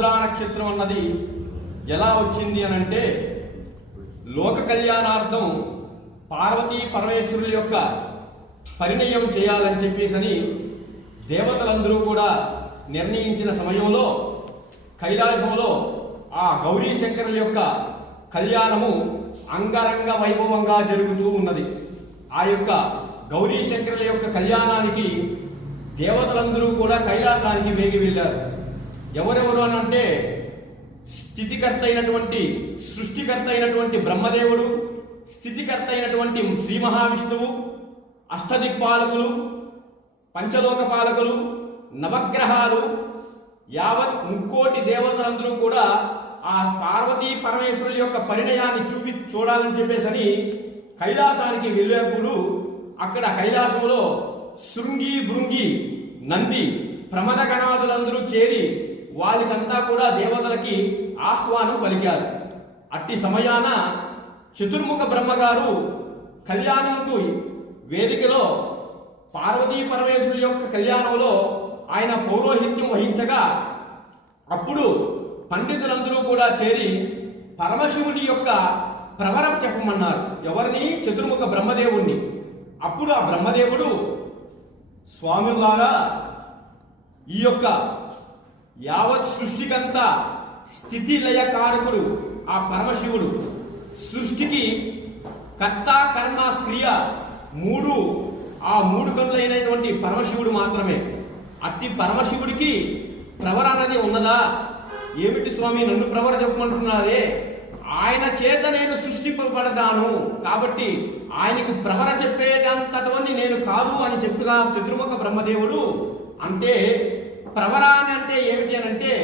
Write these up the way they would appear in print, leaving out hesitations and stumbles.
ఆరుద్రా నక్షత్రం అన్నది ఎలా వచ్చింది అని అంటే, లోక కళ్యాణార్థం పార్వతీ పరమేశ్వరుల యొక్క పరిణయం చేయాలని చెప్పేసి దేవతలందరూ కూడా నిర్ణయించిన సమయంలో కైలాసంలో ఆ గౌరీ శంకరుల యొక్క కళ్యాణము అంగరంగ వైభవంగా జరుగుతూ ఉన్నది. ఆ యొక్క గౌరీ శంకరుల యొక్క కళ్యాణానికి దేవతలందరూ కూడా కైలాసానికి వేగి వెళ్ళారు. ఎవరెవరు అని అంటే, స్థితికర్త అయినటువంటి సృష్టికర్త అయినటువంటి బ్రహ్మదేవుడు, స్థితికర్త అయినటువంటి శ్రీ మహావిష్ణువు, అష్టదిక్పాలకులు, పంచలోక పాలకులు, నవగ్రహాలు, యావత్ ముక్కోటి దేవతలందరూ కూడా ఆ పార్వతీ పరమేశ్వరుల యొక్క పరిణయాన్ని చూడాలని చెప్పేసి కైలాసానికి వెళ్ళేప్పుడు అక్కడ కైలాసంలో శృంగి భృంగి నంది ప్రమద గణాదులందరూ చేరి వాళ్ళకంతా కూడా దేవతలకి ఆహ్వానం పలికారు. అట్టి సమయాన చతుర్ముఖ బ్రహ్మగారు కళ్యాణంకు వేదికలో పార్వతీ పరమేశ్వరుల యొక్క కళ్యాణంలో ఆయన పౌరోహిత్యం వహించగా, అప్పుడు పండితులందరూ కూడా చేరి పరమశివుని యొక్క ప్రవర చెప్పమన్నారు. ఎవరిని? చతుర్ముఖ బ్రహ్మదేవుణ్ణి. అప్పుడు ఆ బ్రహ్మదేవుడు, స్వాములారా, ఈ యొక్క యావత్ సృష్టికంతా స్థితి లయకారకుడు ఆ పరమశివుడు, సృష్టికి కర్త కర్మ క్రియ ఆ మూడు కనులైనటువంటి పరమశివుడు మాత్రమే. అట్టి పరమశివుడికి ప్రవర అన్నది ఉన్నదా? ఏమిటి స్వామి నన్ను ప్రవర చెప్పమంటున్నారే? ఆయన చేత నేను సృష్టింపబడ్డాను కాబట్టి ఆయనకు ప్రవర చెప్పేటంతటివన్నీ నేను కాదు అని చెప్పుగా చతుర్ముఖ బ్రహ్మదేవుడు. అంటే ప్రవర అని అంటే ఏమిటి అని అంటే,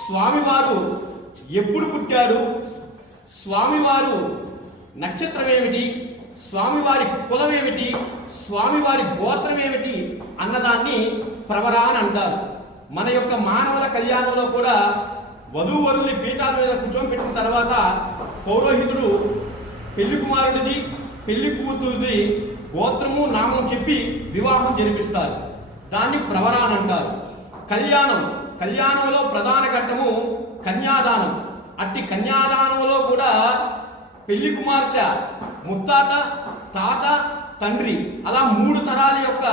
స్వామివారు ఎప్పుడు పుట్టాడు, స్వామివారు నక్షత్రం ఏమిటి, స్వామివారి కులం ఏమిటి, స్వామివారి గోత్రం ఏమిటి అన్నదాన్ని ప్రవర అని అంటారు. మన యొక్క మానవుల కళ్యాణంలో కూడా వధూవరుల్ని పీఠాల మీద కూర్చోబెట్టిన తర్వాత పౌరోహితుడు పెళ్లి కుమారుడిది పెళ్లి కూతురుది గోత్రము నామం చెప్పి వివాహం జరిపిస్తారు. దాన్ని ప్రవర అని అంటారు. కళ్యాణంలో ప్రధాన ఘట్టము కన్యాదానం. అట్టి కన్యాదానంలో కూడా పెళ్లి కుమార్తె ముత్తాత, తాత, తండ్రి అలా 3 తరాల యొక్క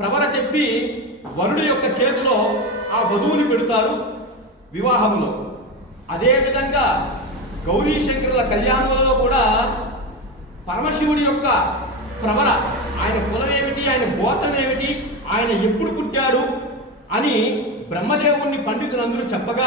ప్రవర చెప్పి వరుడి యొక్క చేతిలో ఆ వధువుని పెడతారు వివాహంలో. అదేవిధంగా గౌరీ శంకరుల కళ్యాణంలో కూడా పరమశివుడి యొక్క ప్రవర, ఆయన కులం ఏమిటి, ఆయన గోత్రం ఏమిటి, ఆయన ఎప్పుడు పుట్టాడు అని బ్రహ్మదేవుణ్ణి పండితులందరూ చెప్పగా